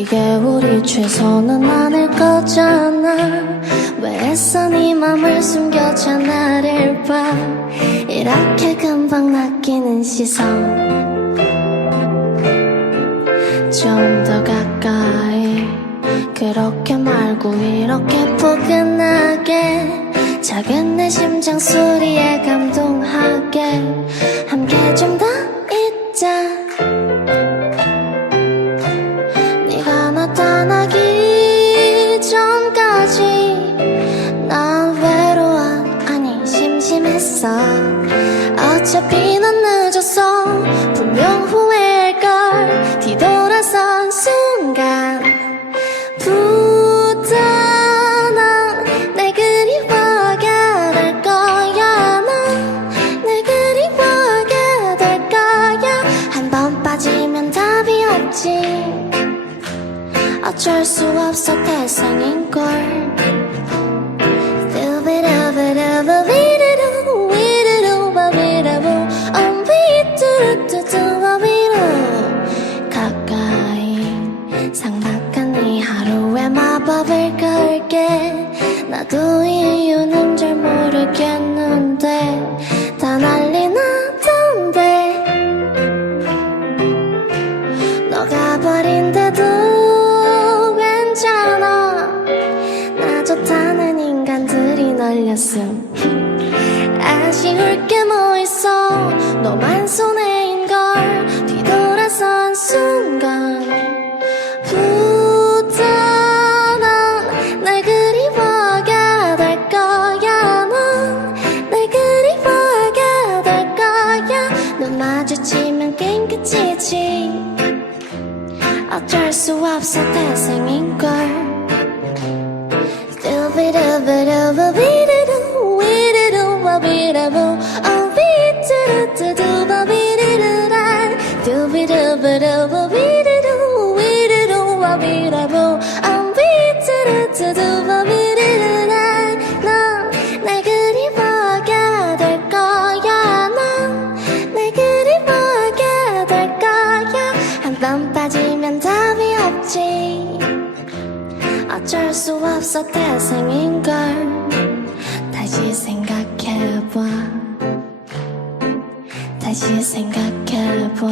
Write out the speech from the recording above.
이게 우리 최선은 아닐 거잖아. 왜 애써 네 맘을 숨겨 전화를 봐 이렇게 금방 낚이는 시선. 좀 더 가까이. 그렇게 말고 이렇게 포근하게. 작은 내 심장 소리에 감동 빠지면 답이 없지. 어쩔 수 없어 태생인걸 널렸음. 아쉬울 게 뭐 있어. 너만 손해인 걸 뒤돌아선 순간. 부터 넌날 그리워하게 될 거야 넌 날 그리워하게 될 거야. 눈 마주치면 게임 끝이지. 어쩔 수 없어 태생인걸. 두비두 어쩔 수 없어 태생인걸 다시 생각해봐. 다시 생각해봐